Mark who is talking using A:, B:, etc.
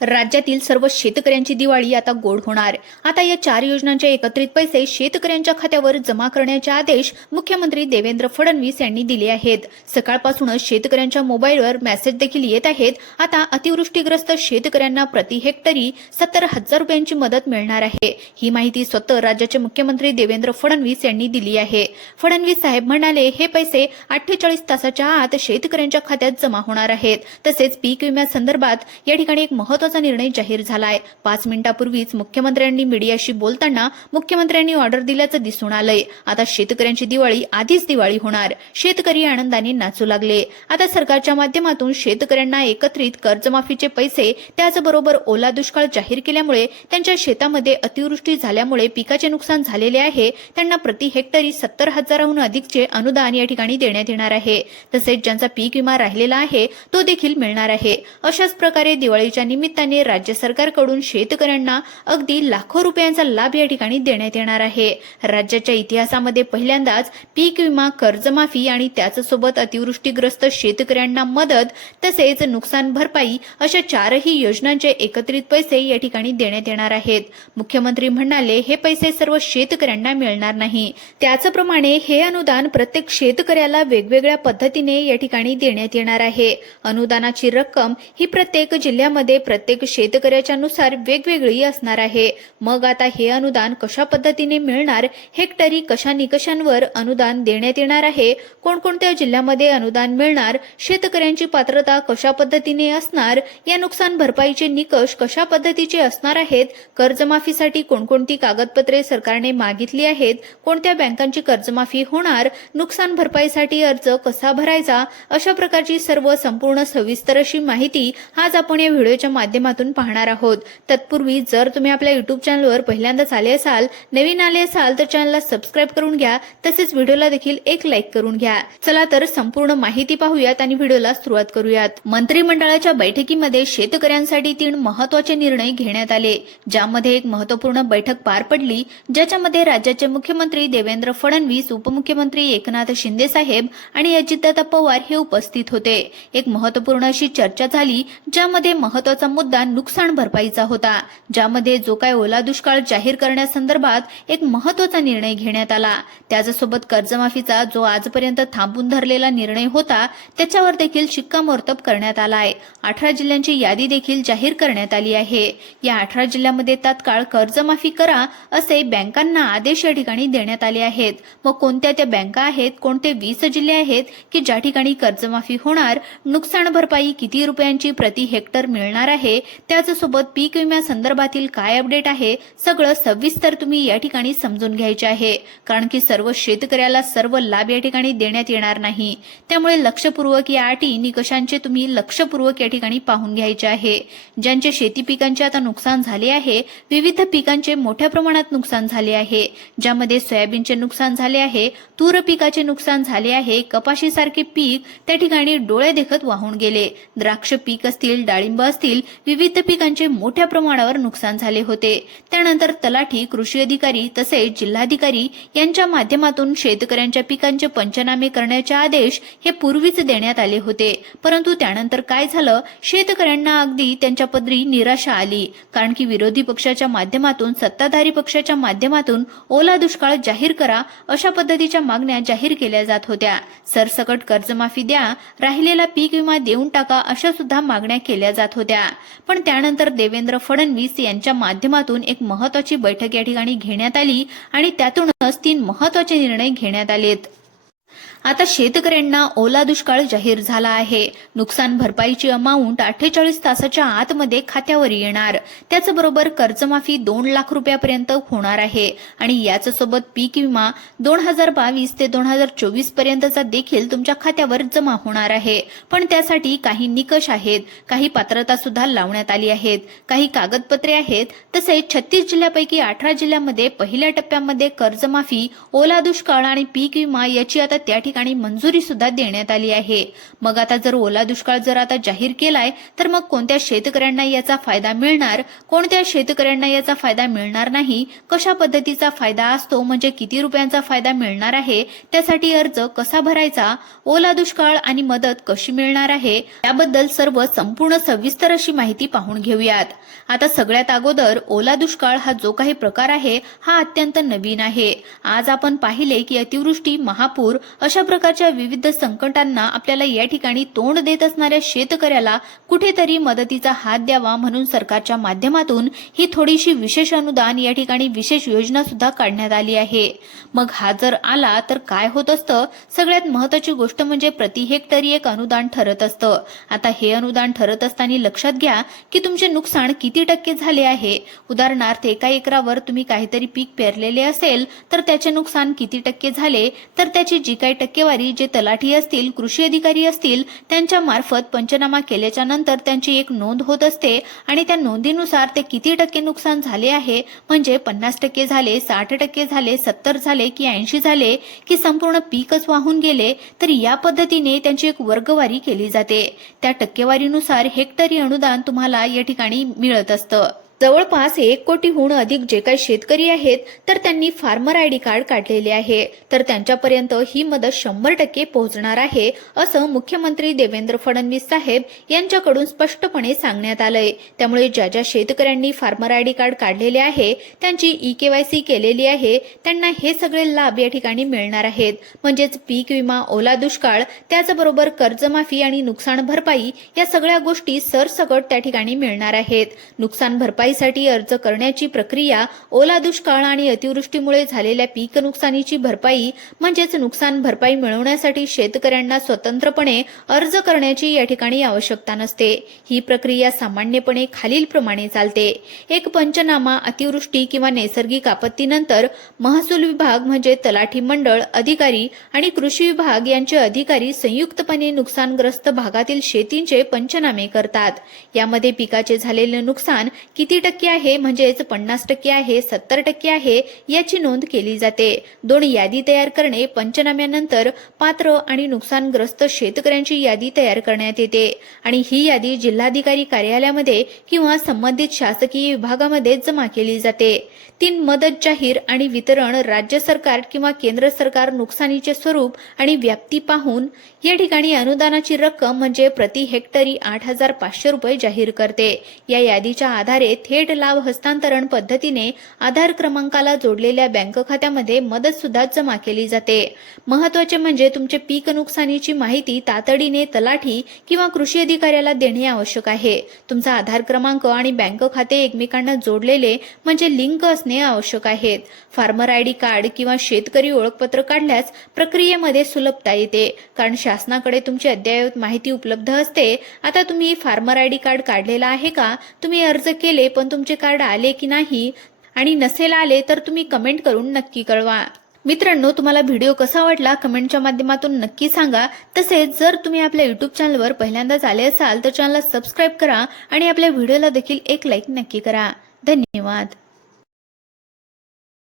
A: राज्यातील सर्व शेतकऱ्यांची दिवाळी आता गोड होणार. आता या चार योजनांचे एकत्रित पैसे शेतकऱ्यांच्या खात्यावर जमा करण्याचे आदेश मुख्यमंत्री देवेंद्र फडणवीस यांनी दिले आहेत. सकाळपासूनच शेतकऱ्यांच्या मोबाईलवर मेसेज देखील येत आहेत. आता अतिवृष्टीग्रस्त शेतकऱ्यांना प्रति हेक्टरी सत्तर हजार रुपयांची मदत मिळणार आहे. ही माहिती स्वतः राज्याचे मुख्यमंत्री देवेंद्र फडणवीस यांनी दिली आहे. फडणवीस साहेब म्हणाले हे पैसे अठ्ठेचाळीस तासाच्या आत शेतकऱ्यांच्या खात्यात जमा होणार आहेत. तसेच पीक विम्यासंदर्भात या ठिकाणी एक महत्त्वाचा निर्णय जाहीर झालाय. पाच मिनिटापूर्वीच मुख्यमंत्र्यांनी मीडियाशी बोलताना मुख्यमंत्र्यांनी ऑर्डर दिल्याचं दिसून आलंय. आता शेतकऱ्यांची दिवाळी आधीच दिवाळी होणार. शेतकरी आनंदाने नाचू लागले. आता सरकारच्या माध्यमातून शेतकऱ्यांना एकत्रित कर्जमाफीचे पैसे त्याचबरोबर ओला दुष्काळ जाहीर केल्यामुळे त्यांच्या शेतामध्ये अतिवृष्टी झाल्यामुळे पिकाचे नुकसान झालेले आहे. त्यांना प्रति हेक्टरी सत्तर हजाराहून अधिकचे अनुदान या ठिकाणी देण्यात येणार आहे. तसेच ज्यांचा पीक विमा राहिलेला आहे तो देखील मिळणार आहे. अशाच प्रकारे दिवाळीच्या निमित्त निमित्ताने राज्य सरकारकडून शेतकऱ्यांना अगदी लाखो रुपयांचा लाभ या ठिकाणी देण्यात येणार आहे. राज्याच्या इतिहासामध्ये पहिल्यांदाच पीक विमा कर्जमाफी आणि त्याचसोबत अतिवृष्टीग्रस्त शेतकऱ्यांना मदत तसेच नुकसान भरपाई अशा चारही योजनांचे एकत्रित पैसे या ठिकाणी देण्यात येणार आहेत. मुख्यमंत्री म्हणाले हे पैसे सर्व शेतकऱ्यांना मिळणार नाही. त्याचप्रमाणे हे अनुदान प्रत्येक शेतकऱ्याला वेगवेगळ्या पद्धतीने या ठिकाणी देण्यात येणार आहे. अनुदानाची रक्कम ही प्रत्येक जिल्ह्यामध्ये प्रत्येक शेतकऱ्याच्या नुसार वेगवेगळी असणार आहे. मग आता हे अनुदान कशा पद्धतीने मिळणार? हेक्टरी कशा निकषांवर अनुदान देण्यात येणार आहे? कोणकोणत्या जिल्ह्यामध्ये अनुदान मिळणार? शेतकऱ्यांची पात्रता कशा पद्धतीने असणार? या नुकसान भरपाईचे निकष कशा पद्धतीचे असणार आहेत? कर्जमाफीसाठी कोणकोणती कागदपत्रे सरकारने मागितली आहेत? कोणत्या बँकांची कर्जमाफी होणार? नुकसान भरपाईसाठी अर्ज कसा भरायचा? अशा प्रकारची सर्व संपूर्ण सविस्तर अशी माहिती आज आपण या व्हिडिओच्या माध्यमातून पाहणार आहोत. तत्पूर्वी जर तुम्ही आपल्या युट्यूब चॅनलवर पहिल्यांदाच आले असाल नवीन आले असाल तर चॅनलला सबस्क्राईब करून घ्या. तसेच व्हिडिओला देखील एक लाईक करून घ्या. चला तर संपूर्ण माहिती पाहूयात आणि व्हिडिओला सुरुवात करूयात. मंत्रिमंडळाच्या बैठकीमध्ये शेतकऱ्यांसाठी तीन महत्त्वाचे निर्णय घेण्यात आले ज्यामध्ये एक महत्त्वपूर्ण बैठक पार पडली ज्याच्यामध्ये राज्याचे मुख्यमंत्री देवेंद्र फडणवीस उपमुख्यमंत्री एकनाथ शिंदे साहेब आणि अजितदादा पवार हे उपस्थित होते. एक महत्त्वपूर्ण अशी चर्चा झाली ज्यामध्ये महत्त्वाचा मुद्दा मुद्दा नुकसान भरपाईचा होता. ज्यामध्ये जो काय ओला दुष्काळ जाहीर करण्यासंदर्भात एक महत्त्वाचा निर्णय घेण्यात आला. त्याच्यासोबत कर्जमाफीचा जो आजपर्यंत थांबून धरलेला निर्णय होता त्याच्यावर देखील शिक्कामोर्तब करण्यात आला आहे अठरा जिल्ह्यांची यादी देखील जाहीर करण्यात आली आहे. या अठरा जिल्ह्यामध्ये तात्काळ कर्जमाफी करा असे बँकांना आदेश या ठिकाणी देण्यात आले आहेत. मग कोणत्या त्या बँका आहेत कोणते वीस जिल्हे आहेत की ज्या ठिकाणी कर्जमाफी होणार नुकसान भरपाई किती रुपयांची प्रति हेक्टर मिळणार आहे त्याचसोबत पीक विम्या संदर्भातील काय अपडेट आहे सगळं सविस्तर तुम्ही या ठिकाणी समजून घ्यायचे आहे. कारण की सर्व शेतकऱ्याला सर्व लाभ या ठिकाणी देण्यात येणार नाही. त्यामुळे लक्षपूर्वक या अटी निकषांचे तुम्ही लक्षपूर्वक या ठिकाणी पाहून घ्यायचे आहे. ज्यांचे शेती पिकांचे आता नुकसान झाले आहे विविध पिकांचे मोठ्या प्रमाणात नुकसान झाले आहे. ज्यामध्ये सोयाबीनचे नुकसान झाले आहे तूर पिकाचे नुकसान झाले आहे कपाशीसारखे पीक त्या ठिकाणी डोळे देखत वाहून गेले. द्राक्ष पीक असतील डाळिंब असतील विविध पिकांचे मोठ्या प्रमाणावर नुकसान झाले होते. त्यानंतर तलाठी कृषी अधिकारी तसेच जिल्हाधिकारी यांच्या माध्यमातून शेतकऱ्यांच्या पिकांचे पंचनामे करण्याचे आदेश हे पूर्वीच देण्यात आले होते. परंतु त्यानंतर काय झालं? शेतकऱ्यांना अगदी त्यांच्या पदरी निराशा आली. कारण की विरोधी पक्षाच्या माध्यमातून सत्ताधारी पक्षाच्या माध्यमातून ओला दुष्काळ जाहीर करा अशा पद्धतीच्या मागण्या जाहीर केल्या जात होत्या. सरसकट कर्जमाफी द्या राहिलेला पीक विमा देऊन टाका अशा सुद्धा मागण्या केल्या जात होत्या. पण त्यानंतर देवेंद्र फडणवीस यांच्या माध्यमातून एक महत्वाची बैठक या ठिकाणी घेण्यात आली आणि त्यातूनच तीन महत्त्वाचे निर्णय घेण्यात आलेत. आता शेतकऱ्यांना ओला दुष्काळ जाहीर झाला आहे. नुकसान भरपाईची अमाऊंट अठ्ठेचाळीस तासाच्या आतमध्ये खात्यावर येणार. त्याचबरोबर कर्जमाफी दोन लाख रुपयापर्यंत होणार आहे. आणि याचसोबत पीक विमा दोन हजार बावीस ते दोन हजार चोवीस पर्यंतचा देखील तुमच्या खात्यावर जमा होणार आहे. पण त्यासाठी काही निकष आहेत. काही पात्रता सुद्धा लावण्यात आली आहेत. काही कागदपत्रे आहेत. तसेच छत्तीस जिल्ह्यापैकी अठरा जिल्ह्यामध्ये पहिल्या टप्प्यामध्ये कर्जमाफी ओला दुष्काळ आणि पीक विमा याची आता त्या ठिकाणी ठिकाणी मंजुरी सुद्धा देण्यात आली आहे. मग आता जर ओला दुष्काळ जर आता जाहीर केलाय तर मग कोणत्या शेतकऱ्यांना याचा फायदा मिळणार कोणत्या शेतकऱ्यांना याचा फायदा मिळणार नाही कशा पद्धतीचा फायदा असतो म्हणजे किती रुपयांचा फायदा मिळणार आहे त्यासाठी अर्ज कसा भरायचा ओला दुष्काळ आणि मदत कशी मिळणार आहे याबद्दल सर्व संपूर्ण सविस्तर अशी माहिती पाहून घेऊयात. आता सगळ्यात अगोदर ओला दुष्काळ हा जो काही प्रकार आहे हा अत्यंत नवीन आहे. आज आपण पाहिले की अतिवृष्टी महापूर अशा प्रकारच्या विविध संकटांना आपल्याला या ठिकाणी तोंड देत असणाऱ्या शेतकऱ्याला कुठेतरी मदतीचा हात द्यावा म्हणून सरकारच्या माध्यमातून ही थोडीशी विशेष अनुदान या ठिकाणी विशेष योजना सुद्धा काढण्यात आली आहे. मग हा जर आला तर काय होत असतं? सगळ्यात महत्वाची गोष्ट म्हणजे प्रति हेक्टरी एक अनुदान ठरत असतं. आता हे अनुदान ठरत असताना लक्षात घ्या की तुमचे नुकसान किती टक्के झाले आहे. उदाहरणार्थ एका एकरावर तुम्ही काहीतरी पीक पेरलेले असेल तर त्याचे नुकसान किती टक्के झाले? तर त्याची जी काही टक्केवारी जे तलाठी असतील कृषी अधिकारी असतील त्यांच्या मार्फत पंचनामा केल्याच्यानंतर त्यांची एक नोंद होत असते आणि त्या नोंदीनुसार ते किती टक्के नुकसान झाले आहे? म्हणजे पन्नास टक्के झाले साठ टक्के झाले सत्तर झाले की ऐंशी झाले की संपूर्ण पीकच वाहून गेले तर या पद्धतीने त्यांची एक वर्गवारी केली जाते. त्या टक्केवारीनुसार हेक्टरी अनुदान तुम्हाला या ठिकाणी मिळत असतं. जवळपास एक कोटीहून अधिक जे काही शेतकरी आहेत तर त्यांनी फार्मर आय डी कार्ड काढलेले आहे. तर त्यांच्यापर्यंत ही मदत शंभर टक्के पोहोचणार आहे असं मुख्यमंत्री देवेंद्र फडणवीस साहेब यांच्याकडून स्पष्टपणे सांगण्यात आलंय. त्यामुळे ज्या ज्या शेतकऱ्यांनी फार्मर आय डी कार्ड काढलेले आहे त्यांची ई केवायसी केलेली आहे त्यांना हे सगळे लाभ या ठिकाणी मिळणार आहेत. म्हणजेच पीक विमा ओला दुष्काळ त्याचबरोबर कर्जमाफी आणि नुकसान भरपाई या सगळ्या गोष्टी सरसकट त्या ठिकाणी मिळणार आहेत. नुकसान भरपाई भरपाईसाठी अर्ज करण्याची प्रक्रिया ओला दुष्काळ आणि अतिवृष्टीमुळे झालेल्या पीक नुकसानीची भरपाई म्हणजेच नुकसान भरपाई मिळवण्यासाठी शेतकऱ्यांना स्वतंत्रपणे अर्ज करण्याची या ठिकाणी आवश्यकता नसते. ही प्रक्रिया सामान्यपणे खालीलप्रमाणे चालते. एक पंचनामा अतिवृष्टी किंवा नैसर्गिक आपत्तीनंतर महसूल विभाग म्हणजे तलाठी मंडळ अधिकारी आणि कृषी विभाग यांचे अधिकारी संयुक्तपणे नुकसानग्रस्त भागातील शेतींचे पंचनामे करतात. यामध्ये पिकाचे झालेले नुकसान किती टक्के आहे म्हणजेच पन्नास टक्के आहे सत्तर टक्के आहे याची नोंद केली जाते. दोन यादी तयार करणे पंचनाम्यानंतर पात्र आणि नुकसानग्रस्त शेतकऱ्यांची यादी तयार करण्यात येते. आणि ही यादी जिल्हाधिकारी कार्यालयामध्ये किंवा संबंधित शासकीय विभागामध्ये जमा केली जाते. तीन मदत जाहीर आणि वितरण राज्य सरकार किंवा केंद्र सरकार नुकसानीचे स्वरूप आणि व्याप्ती पाहून या ठिकाणी अनुदानाची रक्कम म्हणजे प्रति हेक्टरी आठ हजार पाचशे रुपये जाहीर करते. या यादीच्या आधारे थेट लाभ हस्तांतरण पद्धतीने आधार क्रमांकाला जोडलेल्या बँक खात्यामध्ये मदत सुद्धा जमा केली जाते. महत्त्वाचे म्हणजे तुमचे पीक नुकसानीची माहिती तातडीने तलाठी किंवा कृषी अधिकाऱ्याला देणे आवश्यक आहे. तुमचा आधार क्रमांक आणि बँक खाते एकमेकांना जोडलेले म्हणजे लिंक असणे आवश्यक आहेत फार्मर आय डी कार्ड किंवा शेतकरी ओळखपत्र काढल्यास प्रक्रियेमध्ये सुलभता येते. कारण शासनाकडे तुमची अद्ययावत माहिती उपलब्ध असते. आता तुम्ही फार्मर आय डी कार्ड काढलेला आहे का? तुम्ही अर्ज केले पण तुमचे कार्ड आले की नाही आणि नसेल आले तर तुम्ही कमेंट करून नक्की कळवा. मित्रांनो तुम्हाला व्हिडिओ कसा वाटला कमेंटच्या माध्यमातून नक्की सांगा. तसेच जर तुम्ही आपल्या युट्यूब चॅनलवर पहिल्यांदाच आले असाल तर चॅनलला सबस्क्राईब करा आणि आपल्या व्हिडिओला देखील एक लाईक नक्की करा. धन्यवाद.